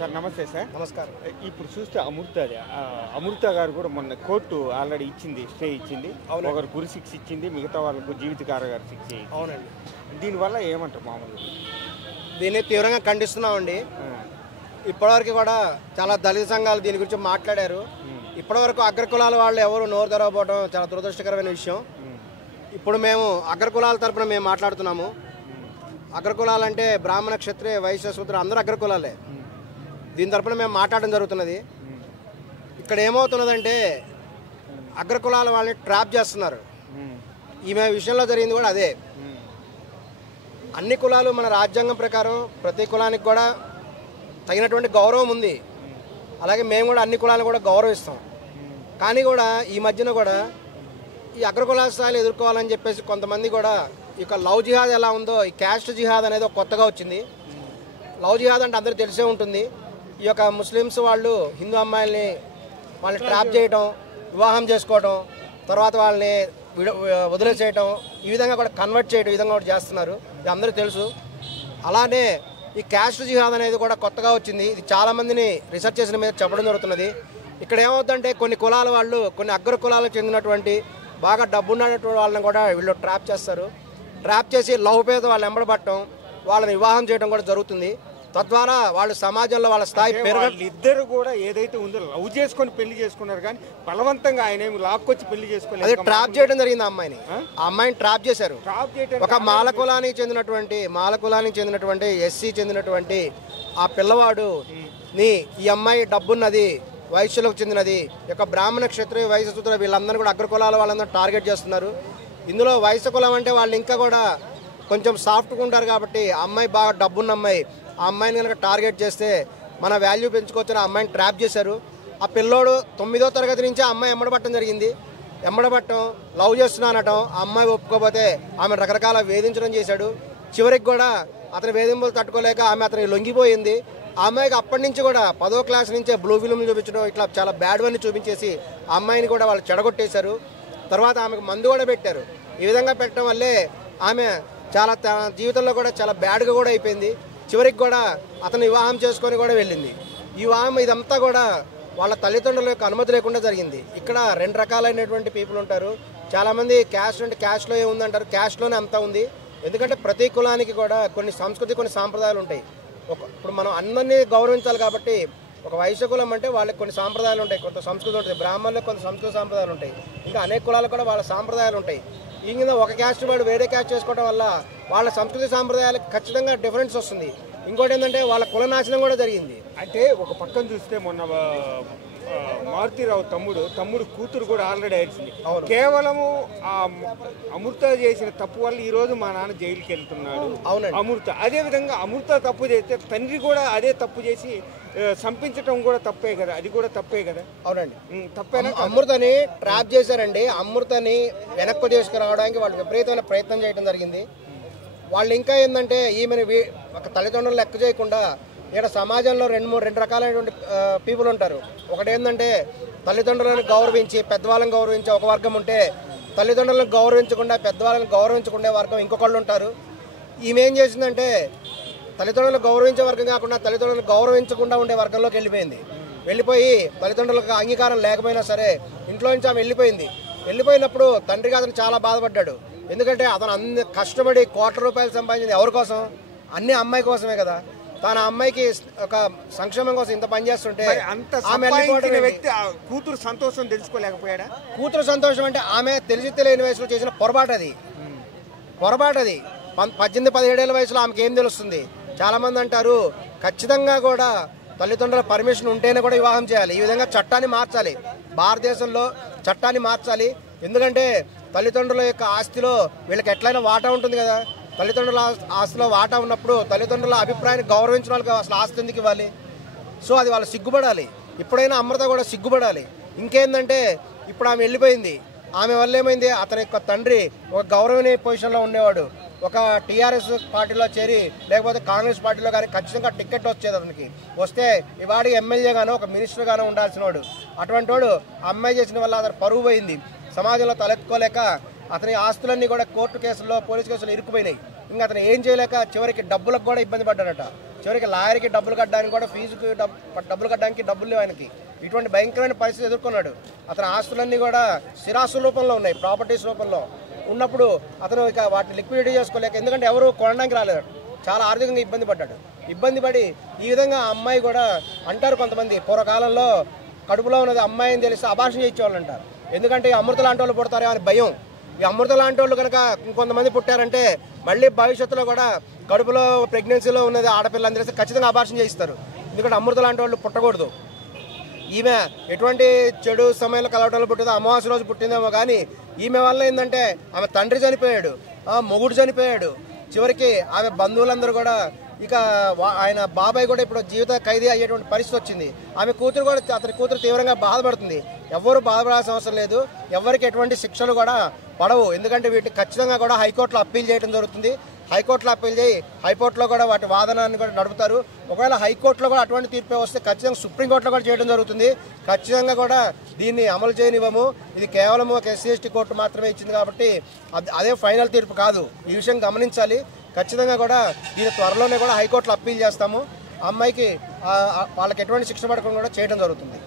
Sir నమస్తే sir. నమస్కారం. ఇప్పుడు చూస్తే అమృత గారు కూడా మొన్న కోర్టు ఆల్రెడీ స్టే ఇచ్చింది. ఒకరు గురి శిక్ష ఇచ్చింది, మిగతా వాళ్ళకు జీవిత కారాగార శిక్ష. అవునండి. దీనివల్ల ఏమంటారు మామూలుగా? దీన్ని తీవ్రంగా ఖండిస్తున్నామండి. ఇప్పటివరకు కూడా చాలా దళిత సంఘాలు దీని గురించి మాట్లాడారు. ఇప్పటివరకు అగ్రకులాల వాళ్ళు ఎవరు నోరు తెరవకపోవడం చాలా దురదృష్టకరమైన విషయం. ఇప్పుడు మేము అగ్రకులాల తరపున మేము మాట్లాడుతున్నాము. అగ్రకులాలు అంటే బ్రాహ్మణ, క్షత్రియ, వైశ్య, శూద్ర అందరూ అగ్రకులాలే. దీని తరపున మేము మాట్లాడడం జరుగుతున్నది. ఇక్కడ ఏమవుతున్నదంటే అగ్రకులాల వాళ్ళని ట్రాప్ చేస్తున్నారు. ఈమె విషయంలో జరిగింది కూడా అదే. అన్ని కులాలు మన రాజ్యాంగం ప్రకారం ప్రతి కులానికి కూడా తగినటువంటి గౌరవం ఉంది. అలాగే మేము కూడా అన్ని కులాలను కూడా గౌరవిస్తాం. కానీ కూడా ఈ మధ్యన కూడా ఈ అగ్రకులాల స్థాయిలు ఎదుర్కోవాలని చెప్పేసి కొంతమంది కూడా ఈ లవ్ జిహాద్ ఎలా ఉందో ఈ క్యాస్ట్ జిహాద్ అనేది ఒక కొత్తగా వచ్చింది. లవ్ జిహాద్ అంటే అందరికీ తెలిసే ఉంటుంది. ఈ యొక్క ముస్లిమ్స్ వాళ్ళు హిందూ అమ్మాయిల్ని ట్రాప్ చేయటం, వివాహం చేసుకోవటం, తర్వాత వాళ్ళని వదిలేసేయటం, ఈ విధంగా కూడా కన్వర్ట్ చేయడం, ఈ విధంగా కూడా చేస్తున్నారు. ఇది అందరికీ తెలుసు. అలానే ఈ క్యాస్ట్ జిహాద్ అనేది కూడా కొత్తగా వచ్చింది. ఇది చాలామందిని రీసెర్చ్ చేసిన మీద చెప్పడం జరుగుతున్నది. ఇక్కడ ఏమవుతుందంటే కొన్ని కులాల వాళ్ళు, కొన్ని అగ్ర కులాలకు చెందినటువంటి బాగా డబ్బున్నటువంటి వాళ్ళని కూడా వీళ్ళు ట్రాప్ చేస్తారు. ట్రాప్ చేసి లవ్ పేద వాళ్ళు వెంబడబట్టడం, వాళ్ళని వివాహం చేయడం కూడా జరుగుతుంది. తద్వారా వాళ్ళు సమాజంలో వాళ్ళ స్థాయి ఇద్దరు కూడా ఏదైతే ఉందో లవ్ చేసుకొని పెళ్లి చేసుకున్నారు, కానీ బలవంతంగా ఆయన ఏమి లాక్కొచ్చి పెళ్లి చేసుకోలేదు. అది ట్రాప్ చేయడం జరిగింది. ఆ అమ్మాయిని ట్రాప్ చేశారు. ఒక మాల కులానికి చెందినటువంటి ఎస్సీ చెందినటువంటి ఆ పిల్లవాడు ఈ అమ్మాయి డబ్బున్నది, వైశ్యులకు చెందినది, యొక్క బ్రాహ్మణ, క్షత్రియ, వైశ్య, శూద్ర వీళ్ళందరూ కూడా అగ్రకులాల వాళ్ళందరూ టార్గెట్ చేస్తున్నారు. ఇందులో వైశ్య కులం అంటే వాళ్ళు ఇంకా కూడా కొంచెం సాఫ్ట్గా ఉంటారు కాబట్టి ఆ అమ్మాయి బాగా డబ్బున్న అమ్మాయి, ఆ అమ్మాయిని కనుక టార్గెట్ చేస్తే మన వాల్యూ పెంచుకోవచ్చని ఆ అమ్మాయిని ట్రాప్ చేశారు. ఆ పిల్లోడు 9వ తరగతి నుంచి ఆ అమ్మాయి ఎమ్మడబట్టడం జరిగింది. ఎమ్మడబట్టడం, లవ్ చేస్తున్నానటం, ఆ అమ్మాయి ఒప్పుకోకపోతే ఆమె రకరకాల వేధించడం చేశాడు. చివరికి కూడా అతని వేధింపులు తట్టుకోలేక ఆమె అతనికి లొంగిపోయింది. ఆ అమ్మాయికి అప్పటి నుంచి కూడా 10వ క్లాస్ నుంచే బ్లూ ఫిల్మ్లు చూపించడం, ఇట్లా చాలా బ్యాడ్ వన్ని చూపించేసి ఆ అమ్మాయిని కూడా వాళ్ళు చెడగొట్టేశారు. తర్వాత ఆమెకు మందు కూడా పెట్టారు. ఈ విధంగా పెట్టడం వల్లే ఆమె చాలా జీవితంలో కూడా చాలా బ్యాడ్గా కూడా అయిపోయింది. చివరికి కూడా అతను వివాహం చేసుకొని కూడా వెళ్ళింది. ఈ వివాహం ఇదంతా కూడా వాళ్ళ తల్లిదండ్రుల యొక్క అనుమతి లేకుండా జరిగింది. ఇక్కడ 2 రకాలైనటువంటి పీపుల్ ఉంటారు. చాలామంది క్యాస్ట్ అంటే క్యాస్ట్లో ఏముందంటారు, క్యాస్ట్లోనే అంతా ఉంది. ఎందుకంటే ప్రతి కులానికి కూడా కొన్ని సంస్కృతి, కొన్ని సాంప్రదాయాలు ఉంటాయి. ఇప్పుడు మనం అందరినీ గౌరవించాలి కాబట్టి ఒక వైశ్య కులం అంటే వాళ్ళకి కొన్ని సాంప్రదాయాలు ఉంటాయి, కొంత సంస్కృతి ఉంటుంది. బ్రాహ్మణులకు కొంత సంస్కృతి సాంప్రదాయాలు ఉంటాయి. ఇంకా అనేక కులాలకు కూడా వాళ్ళ సాంప్రదాయాలు ఉంటాయి. ఈ కింద ఒక క్యాస్ట్ వాడు వేరే క్యాస్ట్ చేసుకోవడం వల్ల వాళ్ళ సంస్కృతి సాంప్రదాయాలకు ఖచ్చితంగా డిఫరెన్స్ వస్తుంది. ఇంకోటి ఏంటంటే వాళ్ళ కులనాశనం కూడా జరిగింది. అంటే ఒక పక్కన చూస్తే మొన్న మారుతిరావు తమ్ముడు కూతురు కూడా ఆల్రెడీ అయింది. కేవలము ఆ అమృత చేసిన తప్పు వల్ల ఈ రోజు మా నాన్న జైలుకి వెళ్తున్నాడు. అమృత అదే విధంగా అమృత తప్పు చేస్తే తండ్రి కూడా అదే తప్పు చేసి చంపించడం కూడా తప్పే కదా, అది కూడా తప్పే కదా. అవునండి, తప్పేనా? అమృతని ట్రాప్ చేశారండి. అమృతని వెనక్కు తీసుకురావడానికి వాళ్ళు విపరీతమైన ప్రయత్నం చేయడం జరిగింది. వాళ్ళు ఇంకా ఏంటంటే ఈమెను ఒక తల్లిదండ్రులు లెక్క చేయకుండా ఇక్కడ సమాజంలో 2 రకాలైనటువంటి పీపుల్ ఉంటారు. ఒకటి ఏంటంటే తల్లిదండ్రులను గౌరవించి పెద్దవాళ్ళని గౌరవించే ఒక వర్గం ఉంటే, తల్లిదండ్రులను గౌరవించకుండా పెద్దవాళ్ళని గౌరవించకుండా వర్గం ఇంకొకళ్ళు ఉంటారు. ఈమె ఏం చేసిందంటే తల్లిదండ్రులను గౌరవించే వర్గం కాకుండా తల్లిదండ్రులను గౌరవించకుండా ఉండే వర్గంలోకి వెళ్ళిపోయి తల్లిదండ్రులకు అంగీకారం లేకపోయినా సరే ఇంట్లో నుంచి ఆమె వెళ్ళిపోయినప్పుడు తండ్రిగా అతను చాలా బాధపడ్డాడు. ఎందుకంటే అతను అన్ని కష్టపడి ₹1,00,00,000 సంపాదించింది ఎవరి కోసం? అన్ని అమ్మాయి కోసమే కదా. తన అమ్మాయికి ఒక సంక్షేమం కోసం ఇంత పని చేస్తుంటే వ్యక్తి కూతురు సంతోషం తెలుసుకోలేకపోయాడా? కూతురు సంతోషం అంటే ఆమె తెలియని వయసులో చేసిన పొరపాటు అది. 18-17 ఏళ్ల వయసులో ఆమెకి ఏం తెలుస్తుంది? చాలా మంది అంటారు ఖచ్చితంగా కూడా తల్లిదండ్రుల పర్మిషన్ ఉంటేనే కూడా వివాహం చేయాలి. ఈ విధంగా చట్టాన్ని మార్చాలి, భారతదేశంలో చట్టాన్ని మార్చాలి. ఎందుకంటే తల్లిదండ్రుల యొక్క ఆస్తిలో వీళ్ళకి ఎట్లయినా వాటా ఉంటుంది కదా. తల్లిదండ్రుల ఆస్తిలో వాటా ఉన్నప్పుడు తల్లిదండ్రుల అభిప్రాయాన్ని గౌరవించిన వాళ్ళకి అసలు ఆస్తి ఎందుకు ఇవ్వాలి? సో అది వాళ్ళు సిగ్గుపడాలి. ఇప్పుడైనా అమృత కూడా సిగ్గుపడాలి. ఇంకేందంటే ఇప్పుడు ఆమె వెళ్ళిపోయింది. ఆమె వల్ల ఏమైంది, అతని యొక్క తండ్రి ఒక గౌరవనీయ పొజిషన్లో ఉండేవాడు. ఒక టీఆర్ఎస్ పార్టీలో చేరి లేకపోతే కాంగ్రెస్ పార్టీలో కానీ ఖచ్చితంగా టికెట్ వచ్చేది. అతనికి వస్తే ఇవాడి ఎమ్మెల్యే గానో ఒక మినిస్టర్ గానో ఉండాల్సిన వాడు. అటువంటి వాడు అమ్మాయి చేసిన వల్ల అతను పరువు పోయింది. సమాజంలో తలెత్తుకోలేక అతని ఆస్తులన్నీ కూడా కోర్టు కేసుల్లో, పోలీసు కేసుల్లో ఇరుక్కుపోయినాయి. ఇంకా అతను ఏం చేయలేక చివరికి డబ్బులకు కూడా ఇబ్బంది పడ్డాడట. చివరికి లాయర్కి డబ్బులు కట్టడానికి కూడా ఫీజుకి డబ్బులు కట్టడానికి డబ్బులు లేవు ఆయనకి. ఇటువంటి భయంకరమైన పరిస్థితి ఎదుర్కొన్నాడు. అతని ఆస్తులన్నీ కూడా స్థిరాస్తుల రూపంలో ఉన్నాయి, ప్రాపర్టీస్ రూపంలో ఉన్నప్పుడు అతను ఇక వాటిని లిక్విడిటీ చేసుకోలేక, ఎందుకంటే ఎవరు కొనడానికి రాలేదు, చాలా ఆర్థికంగా ఇబ్బంది పడ్డాడు. ఇబ్బంది పడి ఈ విధంగా ఆ అమ్మాయి కూడా అంటారు కొంతమంది, పూర్వకాలంలో కడుపులో ఉన్నది అమ్మాయిని తెలిస్తే అబార్షన్ చేయించేవాళ్ళు అంటారు. ఎందుకంటే ఈ అమృత లాంటి వాళ్ళు పుడతారే అని భయం. ఈ అమృత లాంటి వాళ్ళు కనుక ఇంకొంతమంది పుట్టారంటే మళ్ళీ భవిష్యత్తులో కూడా కడుపులో ప్రెగ్నెన్సీలో ఉన్నది ఆడపిల్ల అని తెలిస్తే ఖచ్చితంగా అబార్షన్ చేయిస్తారు. ఎందుకంటే అమృత లాంటి వాళ్ళు పుట్టకూడదు. ఈమె ఎటువంటి చెడు సమయంలో కలవటంలో పుట్టిందో, అమావాస్య రోజు పుట్టిందేమో కానీ ఈమె వల్ల ఏంటంటే ఆమె తండ్రి చనిపోయాడు, మొగుడు చనిపోయాడు, చివరికి ఆమె బంధువులందరూ కూడా, ఇక ఆయన బాబాయ్ కూడా ఇప్పుడు జీవిత ఖైదీ అయ్యేటువంటి పరిస్థితి వచ్చింది. ఆమె కూతురు కూడా, అతని కూతురు తీవ్రంగా బాధపడుతుంది. ఎవరు బాధపడాల్సిన అవసరం లేదు, ఎవరికి ఎటువంటి శిక్షలు కూడా పడవు. ఎందుకంటే వీటికి ఖచ్చితంగా కూడా హైకోర్టులో అప్పీల్ చేయడం జరుగుతుంది. హైకోర్టులో అప్పీల్ చేయి హైకోర్టులో కూడా వాటి వాదనాన్ని కూడా నడుపుతారు. ఒకవేళ హైకోర్టులో కూడా అటువంటి తీర్పే వస్తే ఖచ్చితంగా సుప్రీంకోర్టులో కూడా చేయడం జరుగుతుంది. ఖచ్చితంగా కూడా దీన్ని అమలు చేయనివ్వము. ఇది కేవలం ఒక SC/ST కోర్టు మాత్రమే ఇచ్చింది కాబట్టి అదే ఫైనల్ తీర్పు కాదు. ఈ విషయం గమనించాలి. ఖచ్చితంగా కూడా దీని త్వరలోనే కూడా హైకోర్టులో అప్పీల్ చేస్తాము. అమ్మాయికి వాళ్ళకి ఎటువంటి శిక్ష పడకుండా కూడా చేయడం జరుగుతుంది.